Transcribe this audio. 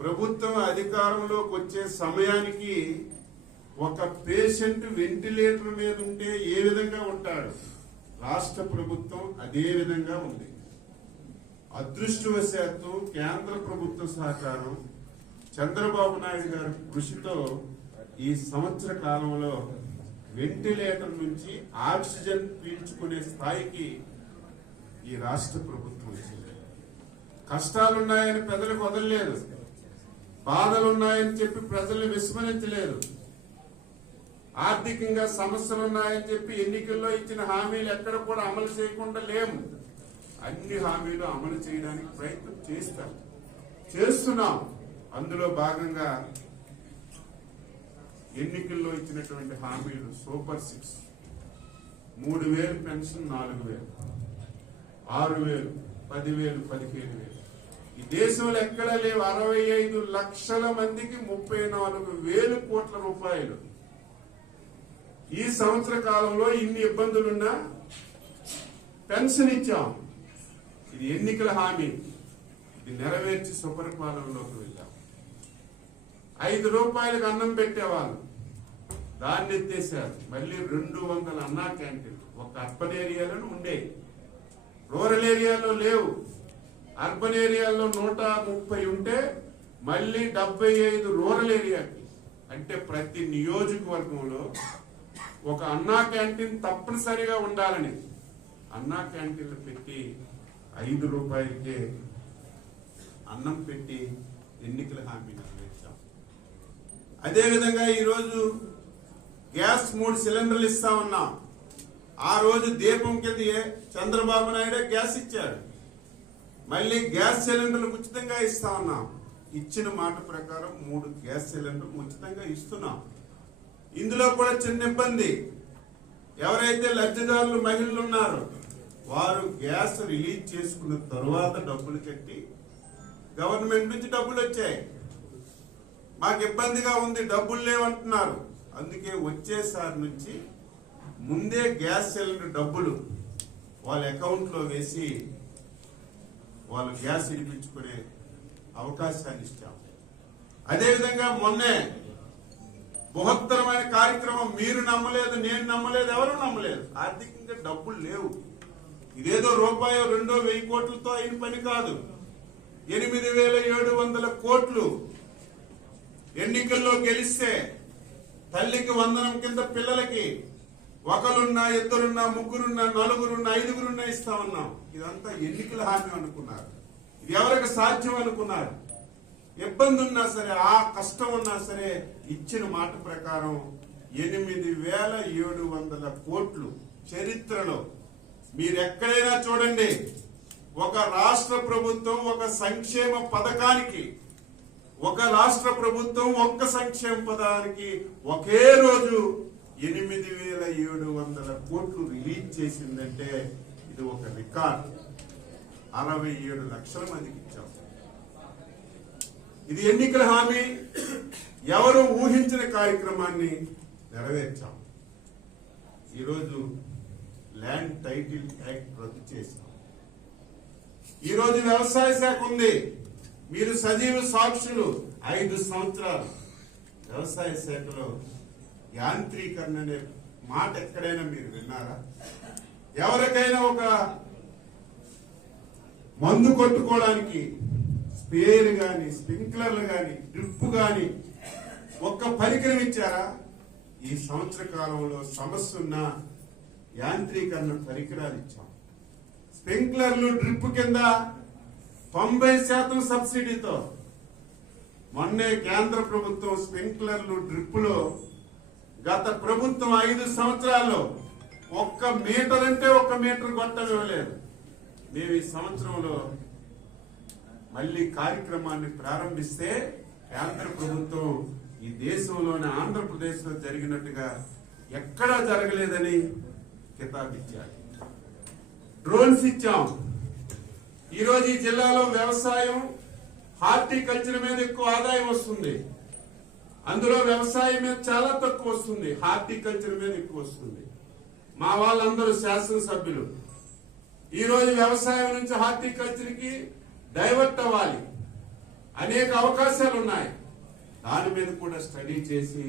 ప్రభుత్వం అధికారంలోకి వచ్చే సమయానికి ఒక పేషెంట్ వెంటిలేటర్ మీద ఉంటే ఏ విధంగా ఉంటాడు? రాష్ట్ర ప్రభుత్వం అదే విధంగా ఉంది. అదృష్టవశాత్తు కేంద్ర ప్రభుత్వ సహకారం చంద్రబాబు నాయుడు గారి కృషితో ఈ సంవత్సర కాలంలో వెంటిలేటర్ నుంచి ఆక్సిజన్ పీల్చుకునే స్థాయికి ఈ రాష్ట్ర ప్రభుత్వం వచ్చింది. కష్టాలున్నాయని ప్రజలకు వదలలేదు. బాధలున్నాయని చెప్పి ప్రజల్ని విస్మరించలేదు. ఆర్థికంగా సమస్యలు ఉన్నాయని చెప్పి ఎన్నికల్లో ఇచ్చిన హామీలు ఎక్కడ కూడా అమలు చేయకుండా లేము. అన్ని హామీలు అమలు చేయడానికి ప్రయత్నం చేస్తాం. చేస్తున్నాం. అందులో భాగంగా ఎన్నికల్లో ఇచ్చినటువంటి హామీలు సూపర్ సిక్స్. మూడు వేలు పెన్షన్ నాలుగు వేలు. ఆరు వేలు పదివేలు పదిహేను వేలు. ఈ దేశంలో ఎక్కడ లేవు. అరవై ఐదు లక్షల మందికి ముప్పై నాలుగు వేలు కోట్ల రూపాయలు. ఈ సంవత్సర కాలంలో ఇన్ని ఇబ్బందులున్నా పెన్షన్ ఇచ్చాం. ఇది ఎన్నికల హామీ. ఇది నెరవేర్చి సుపరిపాలనలోకి వెళ్ళాం. ఐదు రూపాయలకు అన్నం పెట్టేవాళ్ళు. దాన్ని ఎత్తేసారు మళ్ళీ రెండు వందల అన్నా క్యాంటీన్ ఒక అర్బన్ ఏరియాలో ఉండేవి. రూరల్ ఏరియాలో లేవు. అర్బన్ ఏరియాలో నూట ముప్పై ఉంటే మళ్ళీ డెబ్బై ఐదు రూరల్ ఏరియాకి. అంటే ప్రతి నియోజకవర్గంలో ఒక అన్నా క్యాంటీన్ తప్పనిసరిగా ఉండాలని. అన్నా క్యాంటీన్లు పెట్టి ఐదు రూపాయలకే అన్నం పెట్టి ఎన్నికల హామీ నెరవేర్చాం అదేవిధంగా ఈరోజు గ్యాస్ మూడు సిలిండర్లు ఇస్తా ఉన్నాం. ఆ రోజు దీపం కింద చంద్రబాబు నాయుడే గ్యాస్ ఇచ్చాడు. మళ్ళీ గ్యాస్ సిలిండర్లు ఉచితంగా ఇస్తా ఉన్నాం. ఇచ్చిన మాట ప్రకారం మూడు గ్యాస్ సిలిండర్లు ఉచితంగా ఇస్తున్నాం. ఇందులో కూడా చిన్న ఇబ్బంది. ఎవరైతే లబ్ధిదారులు మహిళలు ఉన్నారో వారు గ్యాస్ రిలీజ్ చేసుకున్న తర్వాత డబ్బులు కట్టి గవర్నమెంట్ నుంచి డబ్బులు వచ్చాయి. మాకు ఇబ్బందిగా ఉంది డబ్బులు లేవంటున్నారు. అందుకే వచ్చేసారి నుంచి ముందే గ్యాస్ సిలిండర్ డబ్బులు వాళ్ళ అకౌంట్లో వేసి వాళ్ళు గ్యాస్ ఇడిపించుకునే అవకాశాన్ని ఇచ్చాం. అదేవిధంగా మొన్నే బృహత్తరమైన కార్యక్రమం మీరు నమ్మలేదు నేను నమ్మలేదు ఎవరు నమ్మలేదు. ఆర్థికంగా డబ్బులు లేవు. ఇదేదో రూపాయో రెండో వెయ్యి కోట్లతో అయిన పని కాదు. ఎనిమిది వేల ఏడు వందల కోట్లు ఎన్నికల్లో గెలిస్తే తల్లికి వందనం కింద పిల్లలకి ఒకరున్నా ఇద్దరున్నా ముగ్గురున్నా నలుగురున్నా ఐదుగురున్నా ఇస్తా ఉన్నాం. ఇదంతా ఎన్నికల హామీ అనుకున్నారు. ఇది ఎవరికి సాధ్యం అనుకున్నారు? ఇబ్బంది ఉన్నా సరే ఆ కష్టం ఉన్నా సరే ఇచ్చిన మాట ప్రకారం ఎనిమిది వేల ఏడు వందల కోట్లు చరిత్రలో మీరు ఎక్కడైనా చూడండి. ఒక రాష్ట్ర ప్రభుత్వం ఒక సంక్షేమ పథకానికి ఒక రాష్ట్ర ప్రభుత్వం ఒక్క సంక్షేమ పదానికి ఒకే రోజు ఎనిమిది వేల ఏడు వందల కోట్లు రిలీజ్ చేసిందంటే ఇది ఒక రికార్డ్. అరవై ఏడు లక్షల మందికి ఇచ్చాం. ఇది ఎన్నికల హామీ. ఎవరు ఊహించిన కార్యక్రమాన్ని నెరవేర్చాం. ఈరోజు ల్యాండ్ టైటిల్ యాక్ట్ రద్దు చేశాం. ఈరోజు వ్యవసాయ శాఖ ఉంది. మీరు సజీవ సాక్షులు ఐదు సంవత్సరాలు వ్యవసాయ శాఖలో యాంత్రీకరణ అనే మాట ఎక్కడైనా మీరు విన్నారా? ఎవరికైనా ఒక మందు కొట్టుకోవడానికి స్పేర్ గాని స్ప్రింక్లర్లు గాని డ్రిప్ గాని ఒక్క పరికరం ఇచ్చారా? ఈ సంవత్సర కాలంలో సమస్య ఉన్న యాంత్రీకరణ పరికరాలు ఇచ్చాం. స్ప్రింక్లర్లు డ్రిప్ కింద తొంభై శాతం సబ్సిడీతో మొన్నే కేంద్ర ప్రభుత్వం స్ప్రింక్లర్లు డ్రిప్పులో గత ప్రభుత్వం ఐదు సంవత్సరాల్లో ఒక్క మీటర్ అంటే ఒక్క మీటర్ గొట్టం ఇవ్వలేదు మేము ఈ సంవత్సరంలో మళ్ళీ కార్యక్రమాన్ని ప్రారంభిస్తే కేంద్ర ప్రభుత్వం ఈ దేశంలోని ఆంధ్రప్రదేశ్లో జరిగినట్టుగా ఎక్కడా జరగలేదని కితాబిచ్చారు డ్రోన్స్ ఇచ్చాం. ఈరోజు ఈ జిల్లాలో వ్యవసాయం హార్టికల్చర్ మీద ఎక్కువ ఆదాయం వస్తుంది. అందులో వ్యవసాయం మీద చాలా తక్కువ వస్తుంది. హార్టికల్చర్ మీద ఎక్కువ వస్తుంది. మా వాళ్ళందరూ శాసనసభ్యులు. ఈరోజు వ్యవసాయం నుంచి హార్టికల్చర్కి డైవర్ట్ అవ్వాలి. అనేక అవకాశాలు ఉన్నాయి దాని మీద కూడా స్టడీ చేసి